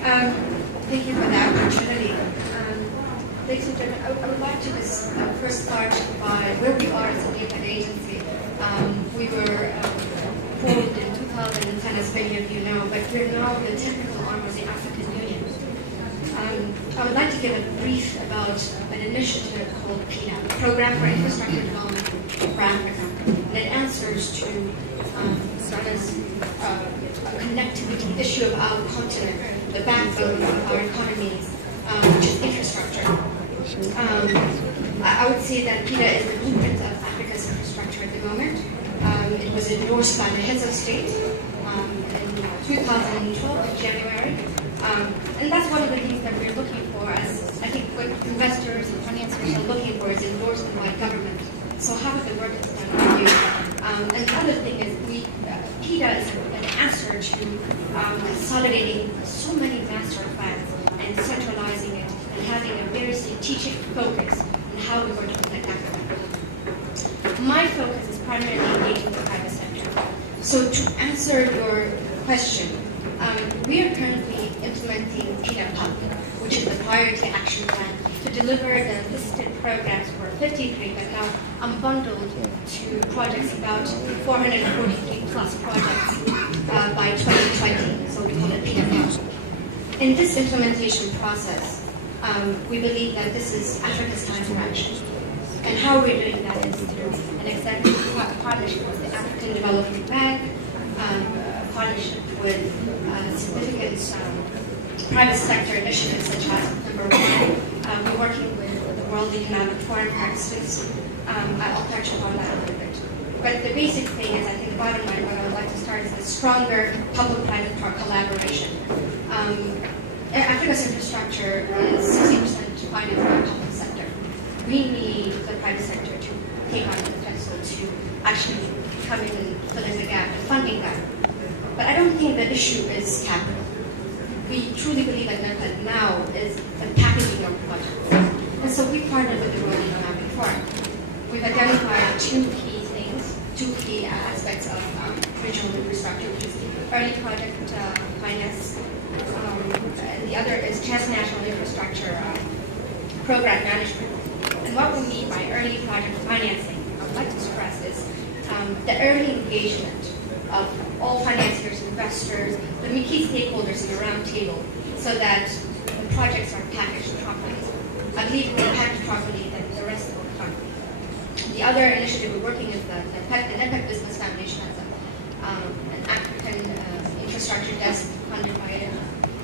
Thank you for that opportunity. Ladies and gentlemen, I would like to first start by where we are as a NEPAD agency. We were formed in 2010, as many of you know, but we're now the technical arm of the African Union. I would like to give a brief about an initiative called PIDA, Program for Infrastructure Development for Africa. And it answers to a connectivity issue of our continent, the backbone of our economies, which is infrastructure. I would say that PIDA is the blueprint of Africa's infrastructure at the moment. It was endorsed by the heads of state in 2012 in January. And that's one of the things that we're looking for, as I think what investors and financiers are looking for is endorsement by government. So how of the work is done by you. And the other thing is PIDA is an answer to consolidating so many master plans and centralizing it and having a very strategic focus on how we're going to connect Africa. My focus is primarily engaging the private sector. So to answer your question, we are currently implementing PIDA PUB, which is the Priority Action Plan, to deliver the listed programs for 53, but now unbundled to projects, about 443 plus projects by 2020. So we call it PIDA PUB. In this implementation process, we believe that this is Africa's time for action. And how we're doing that is through an executive partnership with the African Development Bank, a partnership with significant private sector initiatives such as number one. We're working with the World Economic Forum, for instance. I'll touch upon that a little bit. But the basic thing is, I think the bottom line, what I would like to start is a stronger public-private collaboration. Africa's infrastructure is 60% financed by the public sector. We need the private sector to take on the pencil to actually come in and fill in the gap and funding that. But I don't think the issue is capital. We truly believe that NEPAD now is the packaging of projects. And so we partnered with the World Economic Forum. We've identified two key aspects of regional infrastructure, which is early project finance, and the other is transnational infrastructure program management. And what we mean by early project financing, I would like to stress, is the early engagement of all financiers, investors, the key stakeholders in the round table, so that the projects are packaged properly. I believe if they're packaged properly, then the rest will come. The other initiative we're working with the NEPAD Business Foundation has an African infrastructure desk funded by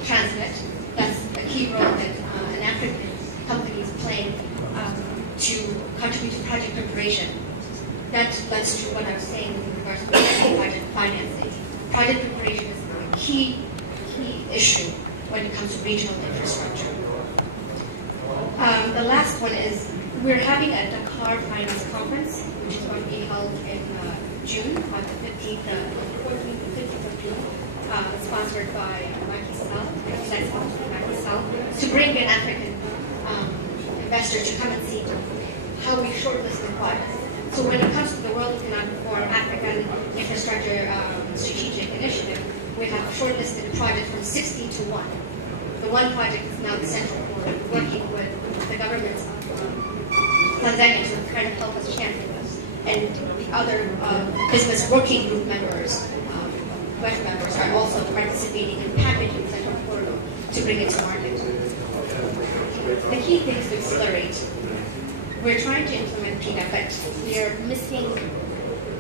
Transnet. That's a key role that an African company is playing to contribute to project preparation. That leads to what I was saying with regards to project financing. Project preparation is a key issue when it comes to regional infrastructure. The last one is we're having a Dakar Finance Conference, which is going to be held in June, on the 14th and 15th of June, sponsored by Macky Sall, to bring an African investor to come and see how we shortlist the projects. So when it comes to the World Economic Forum African Infrastructure Strategic Initiative, we have shortlisted projects from 60 to 1. The one project is now the central board, working with the governments of Tanzania to kind of help us champion us. And the other business working group members, WEF members, are also participating in packaging central corridor to bring it to market. The key thing is to accelerate. We're trying to implement PIDA, but we are missing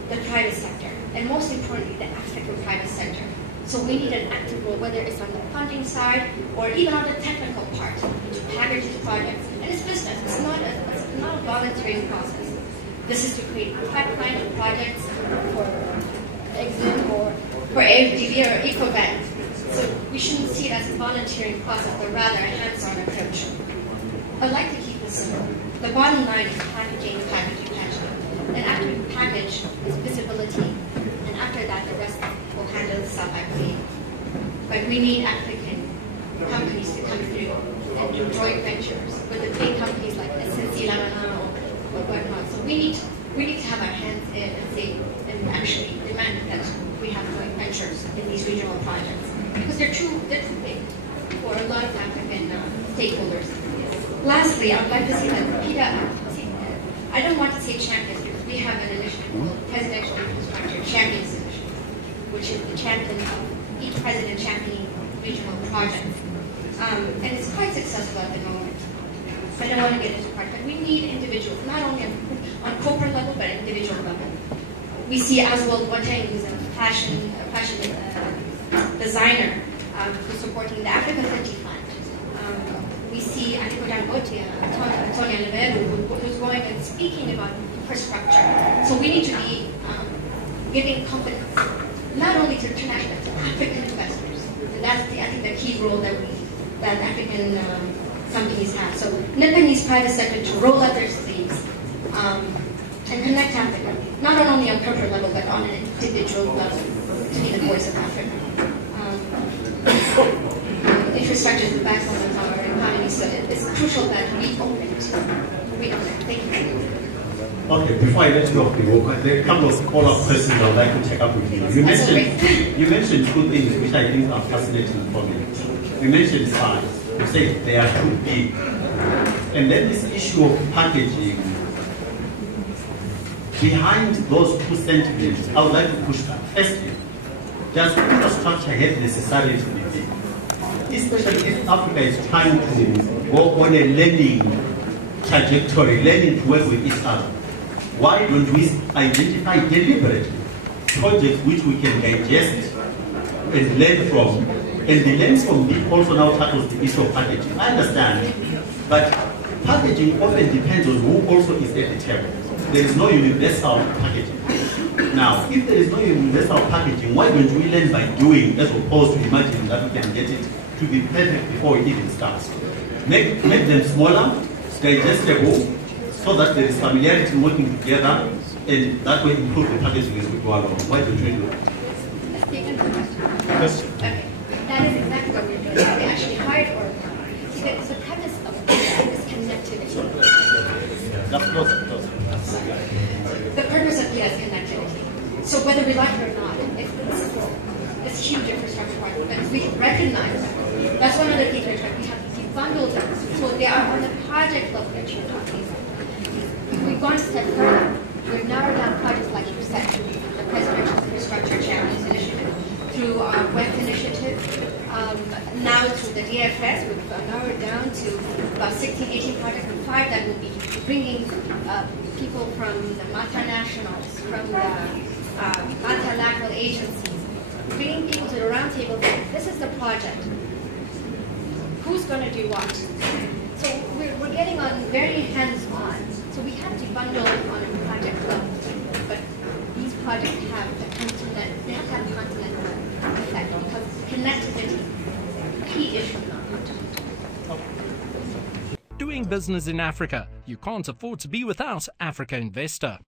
the private sector, and most importantly, the African private sector. So we need an active role, whether it's on the funding side or even on the technical part, to package these projects. And it's business. It's not a volunteering process. This is to create a pipeline of projects for EXIM or for AFDB or EcoBank. So we shouldn't see it as a volunteering process, but rather a hands-on approach. I'd like to keep this simple. The bottom line is packaging. And after we package, it's visibility. And after that, the rest will handle itself, I believe. But we need African companies to come through and do joint ventures with the big companies like SNC Lavalin or whatnot. So we need to have our hands in and say, and actually demand that we have joint ventures in these regional projects. Because they're too big for Lastly, I would like to see that I don't want to say champions because we have an initiative called Presidential Infrastructure Champions Initiative, which is the champion of each president championing regional projects. And it's quite successful at the moment. I don't want to get into part, but we need individuals, not only on corporate level, but individual level. We see Elsabeth who's a fashion designer who's supporting the Africa 50 Fund. We see Antonia who's going and speaking about infrastructure. So we need to be giving confidence, not only to international, but to African investors. And that's, I think, the key role that African companies have. So NEPAD needs private sector to roll up their sleeves and connect Africa, not only on corporate level, but on an individual level, to be the voice of Africa. Infrastructure is the backbone of our economy, so it's crucial that we own it. Thank you. Okay, before I let you off the walk, there are a couple of follow-up questions I would like to check up with you. You mentioned two things which I think are fascinating for me. You mentioned size. You said they are too big. And then this issue of packaging. Behind those two sentiments, I would like to push back. Firstly, does infrastructure have necessarily to be big? Especially if Africa is trying to go on a learning trajectory, learning to work with each other. Why don't we identify deliberately projects which we can digest and learn from? And the lens from it also now tackles the issue of packaging. I understand, but packaging often depends on who also is at the table. There is no universal packaging. Now, if there is no universal packaging, why don't we learn by doing as opposed to imagining that we can get it to be perfect before it even starts? Make them smaller, digestible, so that there is familiarity in working together, and that will improve the packaging as we go along. Why don't we do that? Okay. That is exactly what we're doing. We actually hired Oracle. See, the premise of PIDA is connectivity. The purpose of PIDA is connectivity. So whether we like it or not, it's huge infrastructure project, but we recognize that. That's one of the things we're trying. We have to bundle them. So they are on the project level that you're talking about. We've gone a step further. We've narrowed down projects like you said, the Presidential Infrastructure Champions Initiative, through our WEP initiative, now through the DFS, we've narrowed down to about 16, 18 projects, and 5 that will be bringing people from the multinationals, from the multilateral agencies, bringing people to the round table. This is the project. Who's going to do what? So we're getting on very hands-on. So we have to bundle on a project level. But these projects have the continent, they have to have continental effect because connectivity, key issue on our continent. Doing business in Africa, you can't afford to be without Africa Investor.